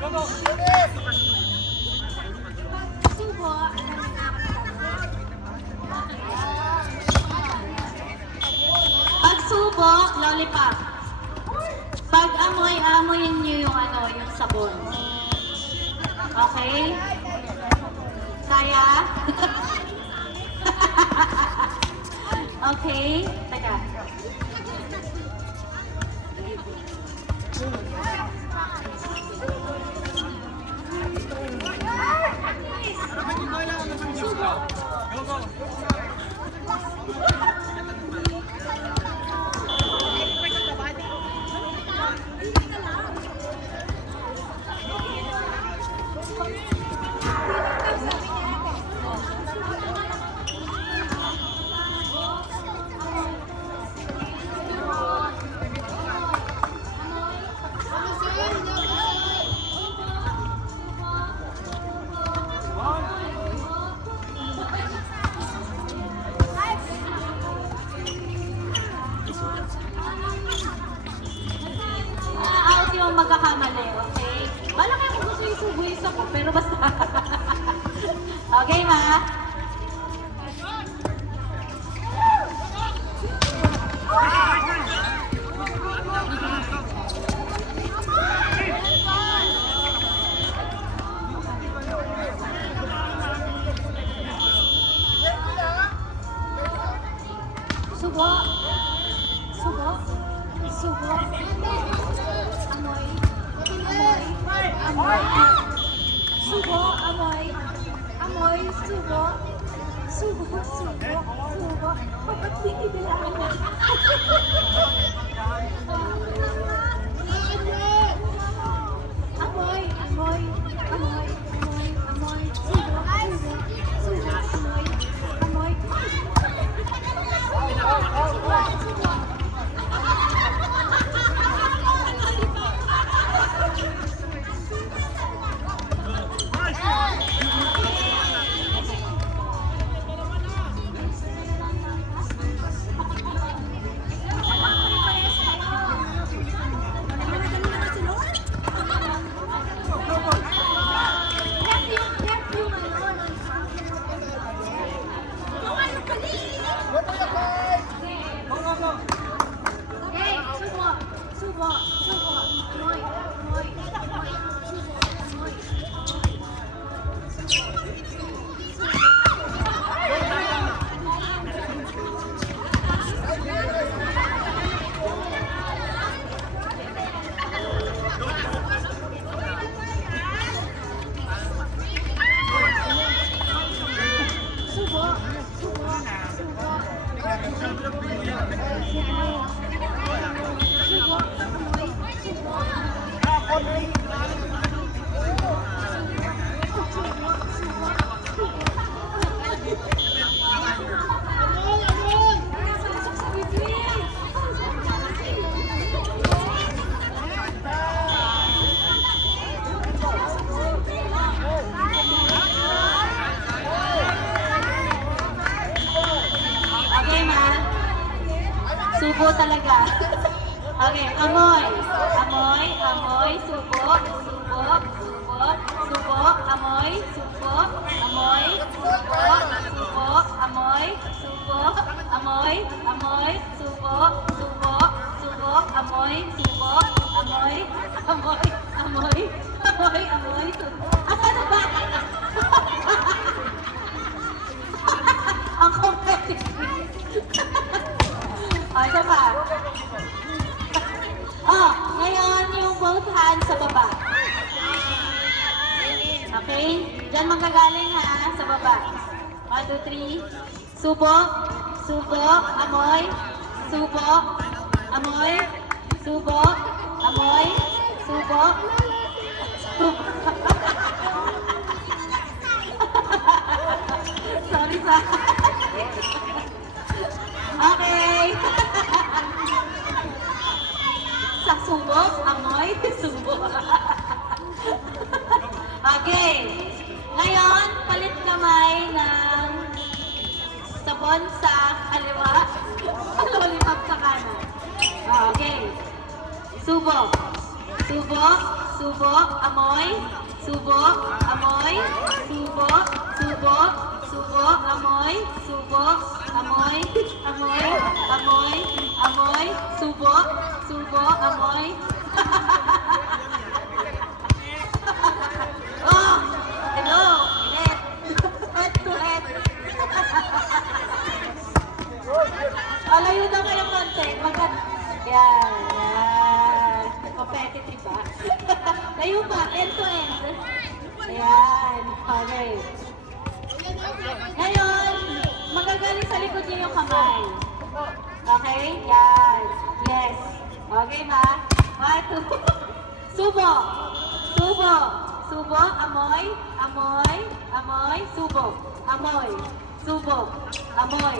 Subo. Pag subo, lollipop. Pag amoy, amoyin nyo yung yung sabon. Okay? Kaya? Okay? Teka. Out yung magkakamali, okay? Wala kayo kung gusto yung subuis ako, pero basta. Okay, ma? Subo. Subo. Subo. Amoy. Amoy. Amoy. Subo. Amoy. Amoy. Subo. Subo. Subo. Subo. Bakit tinidilaan mo? Amoy. Amoy. Amoy. Amoy. Amoy. Subo. Subo. Subo. Amoy. Amoy. Subo talaga. Okay, amoy. Amoy, amoy, subo, subo, subo, subo, amoy, subo, amoy, subo, subo, amoy, subo, amoy, amoy, subo, subo, subo, amoy, subo, amoy, amoy, amoy, amoy, amoy, subo. Asan na ba? Ang competitive. O, isa pa. Ngayon yung both hands sa baba. Okay? Diyan manggagaling ha, sa baba. 1, 2, 3. Subo, subo, amoy, subo, amoy, subo, amoy, subo, subo. Sorry sa... Okay. Sa subo, amoy, subo. Okay. Ngayon, palit kamay ng sabon sa kaliwa, lollipop sa kanan. Okay. Subo. Subo, subo, amoy, subo, amoy, subo, subo, subo, amoy, subo, amoy, amoy, amoy, amoy, subo, subo, amoy. Oh, hello, head, head to head. Alayo na kayo konti. Yan, yan. Competitive ba? Layo pa, end to end. Ayan, okay. Ngayon, magagaling sa likod niyo yung kamay. Okay? Yan. Yes. Okay ba? Subo. Subo. Subo. Amoy. Amoy. Amoy. Subo. Amoy. Subo. Amoy.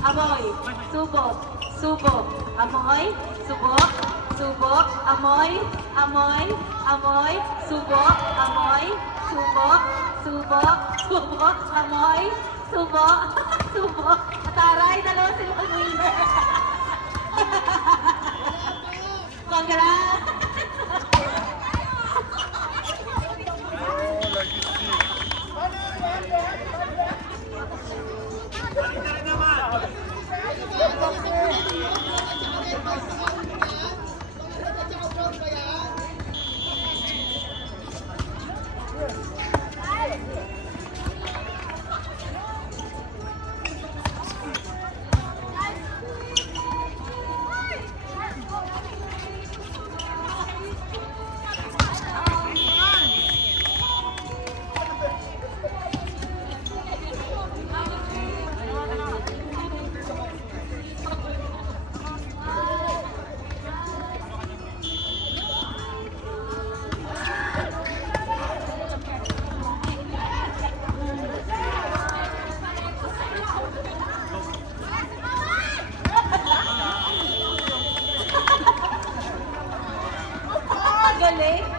Amoy. Subo. Subo. Amoy. Subo. Subo. Amoy. Amoy. Amoy. Subo. Amoy. Subo. Subo. Subo. Amoy. Subo. Subo. Taray, dalawa sila winner. Congrats! Galing.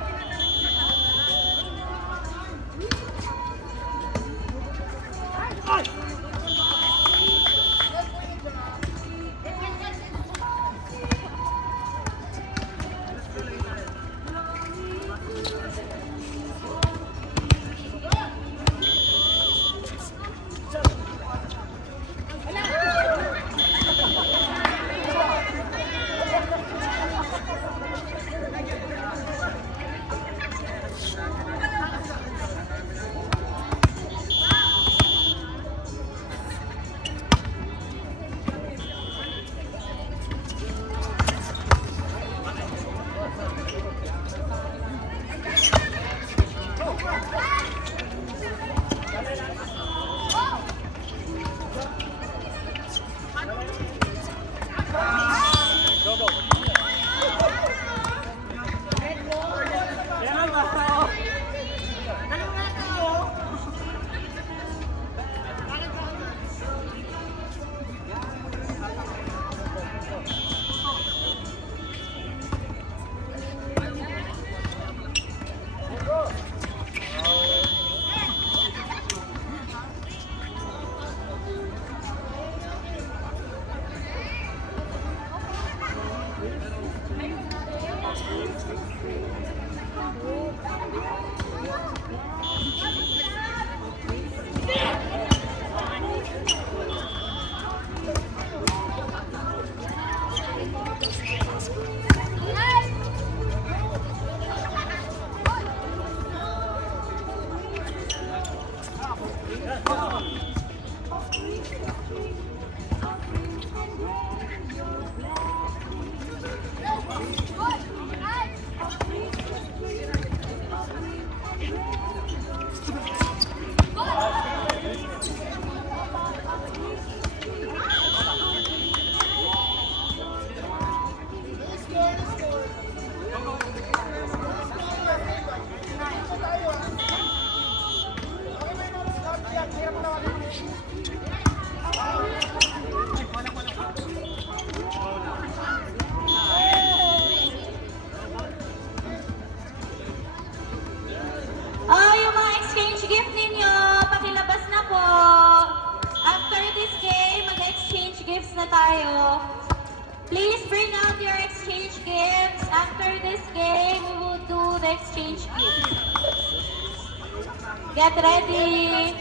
na tayo. Please bring out your exchange gifts. After this game, we will do the exchange gifts. Get ready.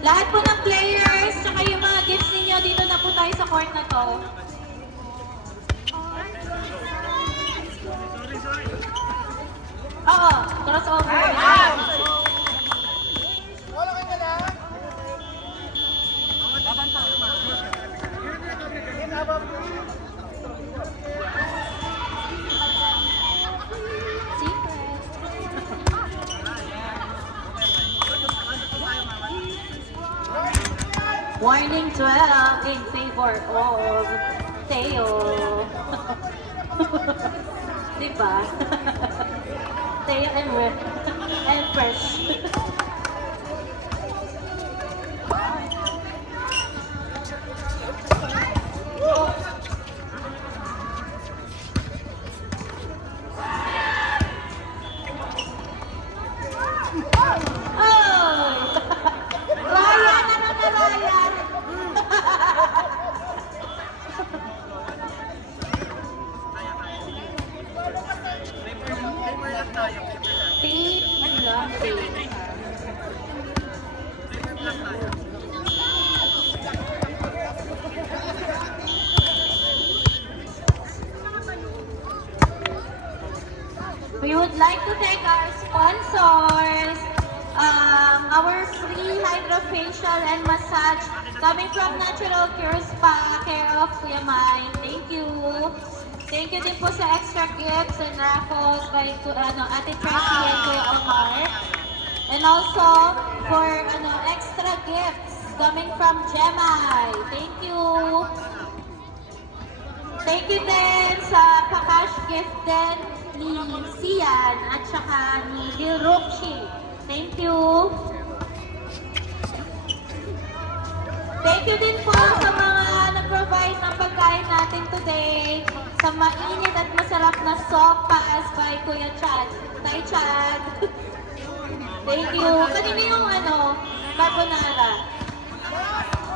Lahat po ng players, tsaka yung mga gifts ninyo, dito na po tayo sa court na to. Oo, crossover. Warning 12 in favor of Teo. Diba? Teo and Fresh. We would like to thank our sponsors, our free hydrofacial and massage coming from Natural Cure Spa, care of Kuya Mai. Thank you. Thank you din po sa extra gifts and raffles by Ate Tracy and Kuya Omar. And also for extra gifts coming from Gemay. Thank you. Thank you din sa pa-cash gift din ni Sian at saka ni Dilrukshi. Thank you. Thank you din po sa mga nag-provide ng pagkain natin today. Sa mainit at masarap na sopas by Kuya Chad. Tay Chad. Thank you. Kanina yung carbonara.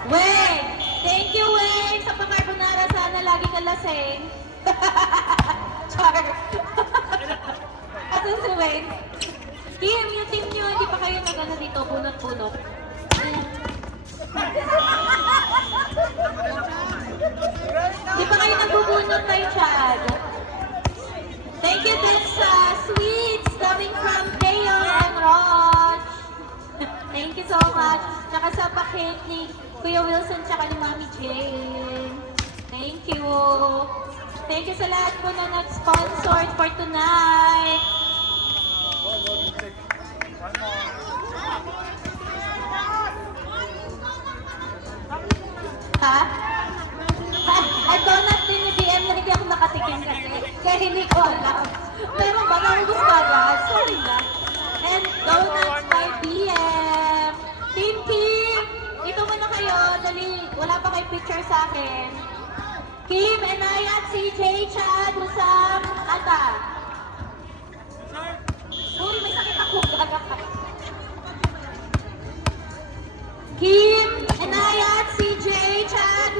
Weng! Thank you, Weng! Sa pa-carbonara, sana lagi ka lasing. Char. Asan si Weng? Kim, yung team nyo, hindi pa kayo nag-ano dito, bunot-bunot. Hindi pa kayo nagbubunot kay Chad. Thank you din sa sweets coming from Teo and Rod. Thank you so much. Tsaka sa pa-cake ni Kuya Wilson tsaka ni Mami Jane. Thank you. Thank you sa lahat po na nag-sponsored for tonight. Ha? Ay, donut din ni BM na hindi ako nakatikim kasi. Kaya hindi ko alam. Pero ba naubos ka ba? Sorry na. And donuts by BM. Team Kim, dito muna kayo. Dali, wala pa kayo picture sa akin. Kim, Enayat, CJ, Chad, Husam, Ata. Uy, may sakit ako. Kim, Enayat, CJ, Chad,